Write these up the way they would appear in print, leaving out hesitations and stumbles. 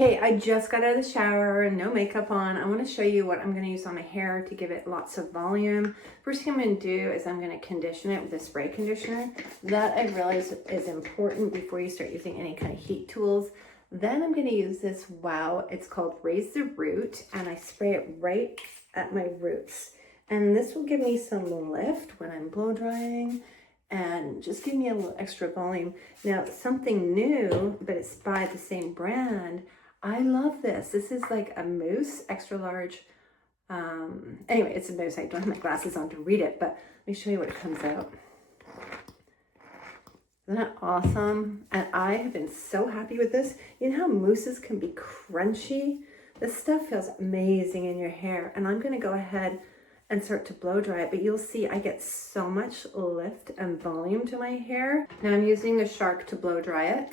Okay, I just got out of the shower, no makeup on. I want to show you what I'm going to use on my hair to give it lots of volume. First thing I'm going to do is I'm going to condition it with a spray conditioner. That I realize is important before you start using any kind of heat tools. Then I'm going to use this, wow, it's called Raise the Root, and I spray it right at my roots. And this will give me some lift when I'm blow drying and just give me a little extra volume. Now, something new, but it's by the same brand. I love this. This is like a mousse, extra large. Anyway, it's a mousse. I don't have my glasses on to read it, but let me show you what it comes out. Isn't that awesome? And I have been so happy with this. You know how mousses can be crunchy? This stuff feels amazing in your hair. And I'm going to go ahead and start to blow dry it, but you'll see I get so much lift and volume to my hair. Now I'm using the Shark to blow dry it.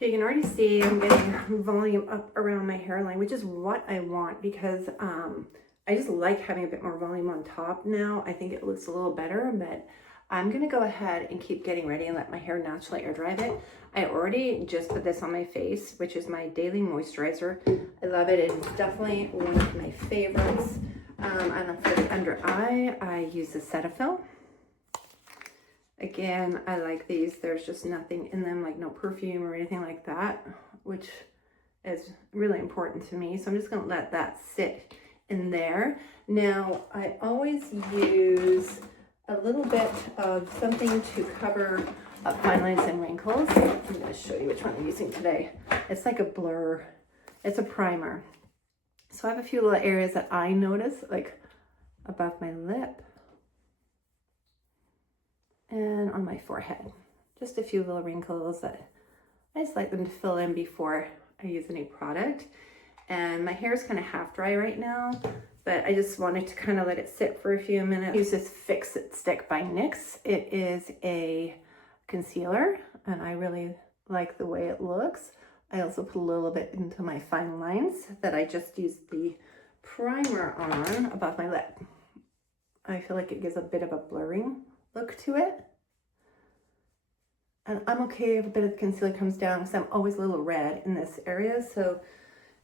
Okay, you can already see I'm getting volume up around my hairline, which is what I want because I just like having a bit more volume on top now. I think it looks a little better, but I'm gonna go ahead and keep getting ready and let my hair naturally air dry a bit. I already just put this on my face, which is my daily moisturizer. I love it. It's definitely one of my favorites. And for the under eye, I use the Cetaphil. Again, I like these. There's just nothing in them, like no perfume or anything like that, which is really important to me. So I'm just going to let that sit in there. Now, I always use a little bit of something to cover up fine lines and wrinkles. I'm going to show you which one I'm using today. It's like a blur. It's a primer. So I have a few little areas that I notice, like above my lip and on my forehead. Just a few little wrinkles that I just like them to fill in before I use any product. And my hair is kind of half dry right now, but I just wanted to kind of let it sit for a few minutes. I use this Fix It Stick by NYX. It is a concealer and I really like the way it looks. I also put a little bit into my fine lines that I just used the primer on above my lip. I feel like it gives a bit of a blurring look to it. And I'm okay if a bit of the concealer comes down because I'm always a little red in this area, so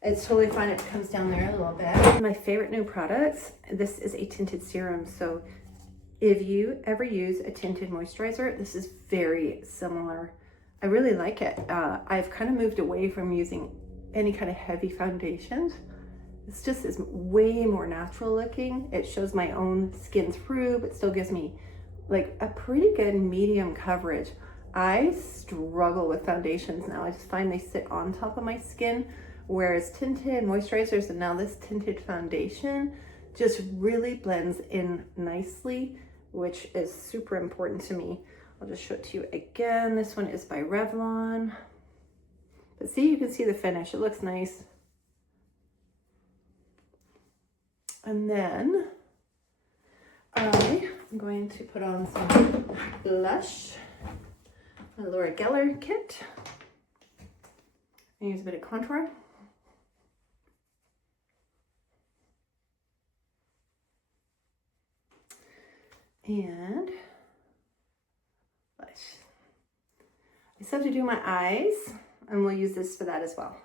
it's totally fine if it comes down there a little bit. My favorite new products, this is a tinted serum. So if you ever use a tinted moisturizer, this is very similar. I really like it. I've kind of moved away from using any kind of heavy foundations. It's just is way more natural looking. It shows my own skin through, but still gives me like a pretty good medium coverage. I struggle with foundations now. I just find they sit on top of my skin, whereas tinted moisturizers and now this tinted foundation just really blends in nicely, which is super important to me. I'll just show it to you again. This one is by Revlon. But see, you can see the finish. It looks nice. And then I'm going to put on some blush, my Laura Geller kit. I use a bit of contour. And blush. I still have to do my eyes, and we'll use this for that as well.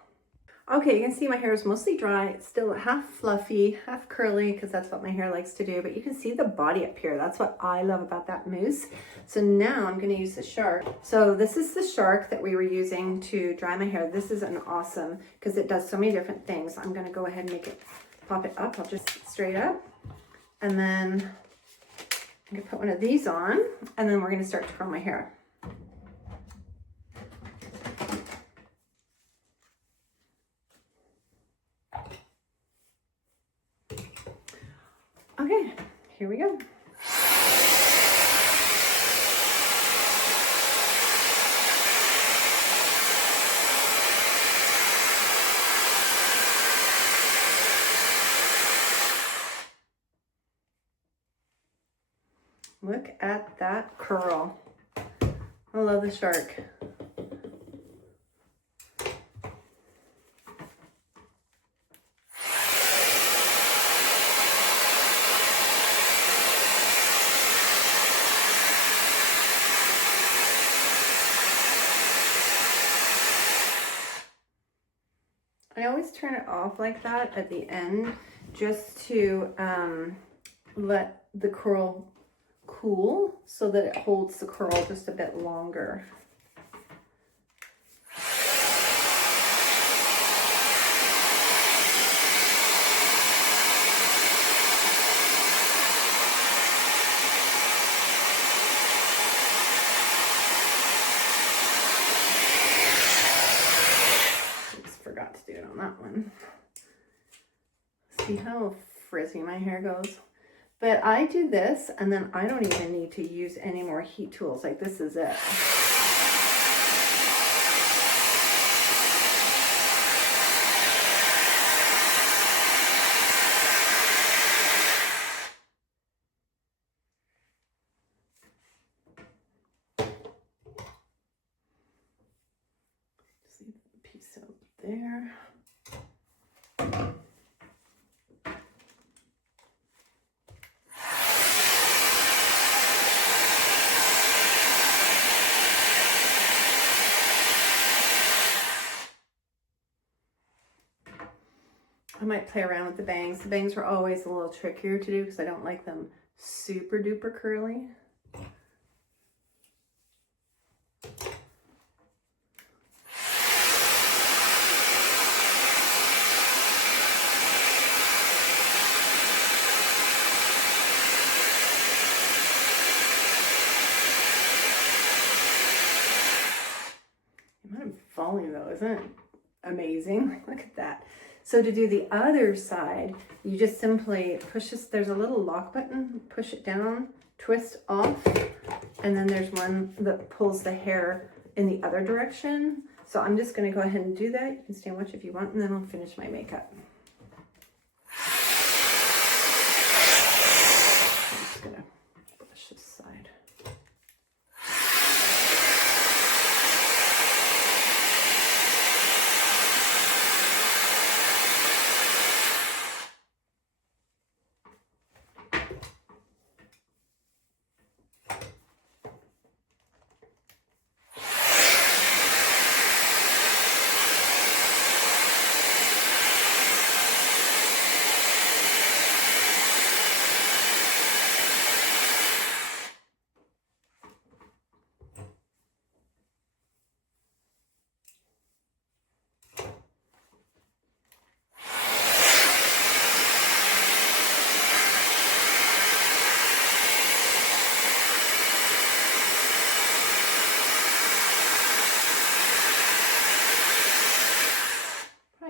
Okay, you can see my hair is mostly dry. It's still half fluffy, half curly, because that's what my hair likes to do. But you can see the body up here. That's what I love about that mousse. So now I'm going to use the Shark. So this is the Shark that we were using to dry my hair. This is an awesome, because it does so many different things. I'm going to go ahead and make it pop it up. I'll just straight up. And then I'm gonna put one of these on, and then we're gonna start to curl my hair. Okay, here we go. Look at that curl. I love the shark. I always turn it off like that at the end just to let the curl cool so that it holds the curl just a bit longer. Forgot to do it on that one. See how frizzy my hair goes? But I do this and then I don't even need to use any more heat tools. Like, this is it. Just leave a piece out there. I might play around with the bangs. The bangs are always a little trickier to do because I don't like them super duper curly. The amount of volume though, isn't it amazing? Look at that. So to do the other side, you just simply push this, there's a little lock button, push it down, twist off, and then there's one that pulls the hair in the other direction. So I'm just gonna go ahead and do that. You can stay and watch if you want, and then I'll finish my makeup. I'm just gonna brush this side.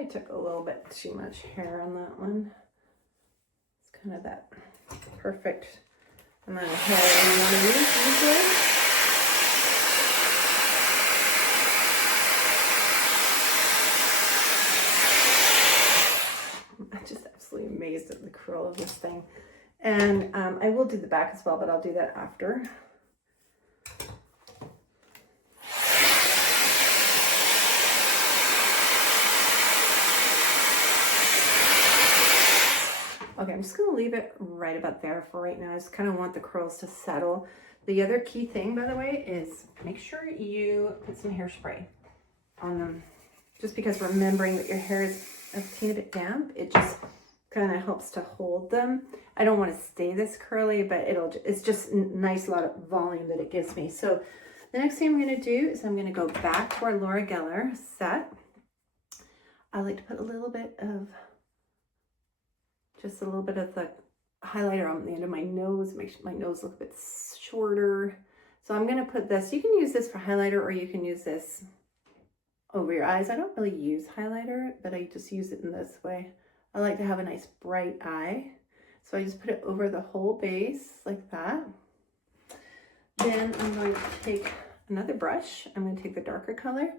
Took a little bit too much hair on that one. It's kind of that perfect amount of hair you want to use usually. I'm just absolutely amazed at the curl of this thing. And I will do the back as well, but I'll do that after. Okay, I'm just gonna leave it right about there for right now. I just kind of want the curls to settle. The other key thing, by the way, is make sure you put some hairspray on them. Just because remembering that your hair is a teeny bit damp, it just kind of helps to hold them. I don't want to stay this curly, but it's just nice, a lot of volume that it gives me. So the next thing I'm gonna do is I'm gonna go back to our Laura Geller set. I like to put a little bit of just a little bit of the highlighter on the end of my nose, make my nose look a bit shorter. So I'm gonna put this, you can use this for highlighter or you can use this over your eyes. I don't really use highlighter, but I just use it in this way. I like to have a nice bright eye. So I just put it over the whole base like that. Then I'm going to take another brush. I'm going to take the darker color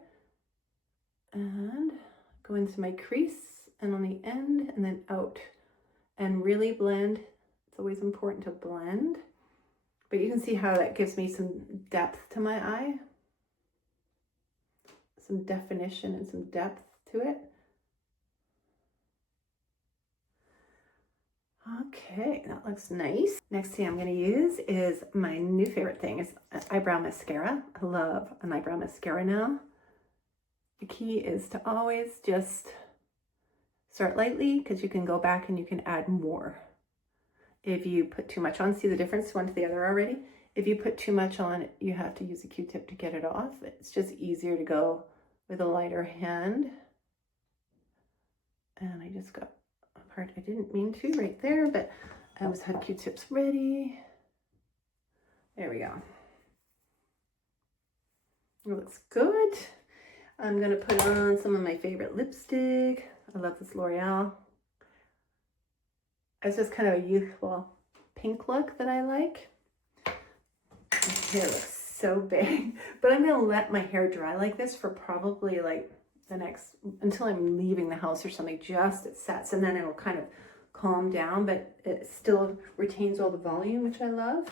and go into my crease and on the end and then out and really blend. It's always important to blend, but you can see how that gives me some depth to my eye, some definition and some depth to it. Okay, that looks nice. Next thing I'm going to use is my new favorite thing, is an eyebrow mascara. I love an eyebrow mascara now. The key is to always just start lightly, because you can go back and you can add more. If you put too much on, see the difference one to the other already? If you put too much on, you have to use a Q-tip to get it off. It's just easier to go with a lighter hand. And I just got a part I didn't mean to right there, but I always had Q-tips ready. There we go. It looks good. I'm gonna put on some of my favorite lipstick. I love this L'Oreal. It's just kind of a youthful pink look that I like. My hair looks so big, but I'm gonna let my hair dry like this for probably like the next, until I'm leaving the house or something, just it sets, and then it'll kind of calm down, but it still retains all the volume, which I love.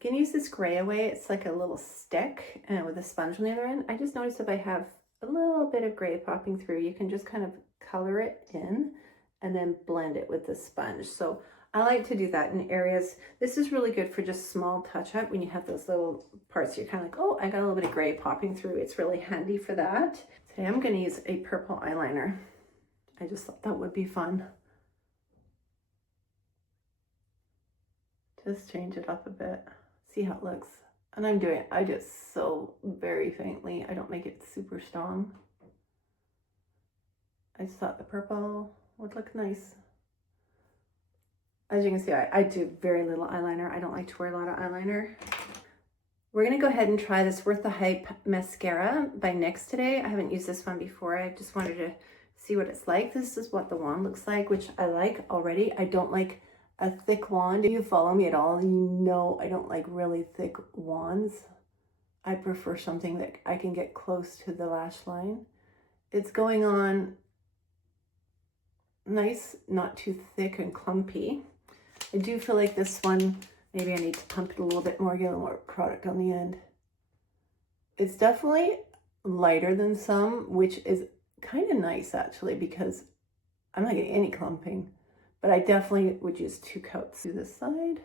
You can use this gray away. It's like a little stick and with a sponge on the other end. I just noticed if I have a little bit of gray popping through, you can just kind of color it in and then blend it with the sponge. So I like to do that in areas. This is really good for just small touch up when you have those little parts. You're kind of like, oh, I got a little bit of gray popping through. It's really handy for that. Today I'm going to use a purple eyeliner. I just thought that would be fun. Just change it up a bit. See how it looks. And I'm doing it, I just so very faintly. I don't make it super strong. I just thought the purple would look nice. As you can see, I do very little eyeliner. I don't like to wear a lot of eyeliner. We're gonna go ahead and try this Worth the Hype mascara by NYX today. I haven't used this one before. I just wanted to see what it's like. This is what the wand looks like, which I like already. I don't like a thick wand. If you follow me at all, you know I don't like really thick wands. I prefer something that I can get close to the lash line. It's going on nice, not too thick and clumpy. I do feel like this one, maybe I need to pump it a little bit more, get a little more product on the end. It's definitely lighter than some, which is kind of nice actually, because I'm not getting any clumping. But I definitely would use 2 coats. To this side.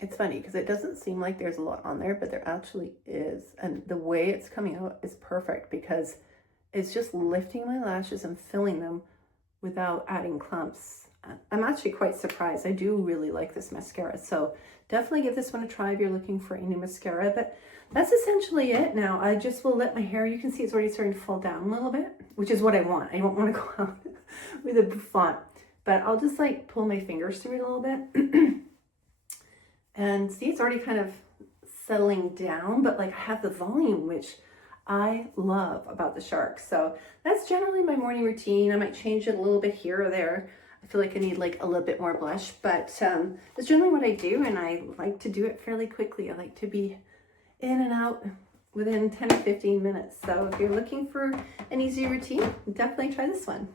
It's funny because it doesn't seem like there's a lot on there, but there actually is. And the way it's coming out is perfect because it's just lifting my lashes and filling them without adding clumps. I'm actually quite surprised. I do really like this mascara. So definitely give this one a try if you're looking for a new mascara. But that's essentially it now. I just will let my hair, you can see it's already starting to fall down a little bit, which is what I want. I don't want to go out with a bouffant. But I'll just like pull my fingers through it a little bit. And see, it's already kind of settling down, but like I have the volume, which I love about the Shark. So that's generally my morning routine. I might change it a little bit here or there. I feel like I need like a little bit more blush, but that's generally what I do, and I like to do it fairly quickly. I like to be in and out within 10 or 15 minutes. So if you're looking for an easy routine, definitely try this one.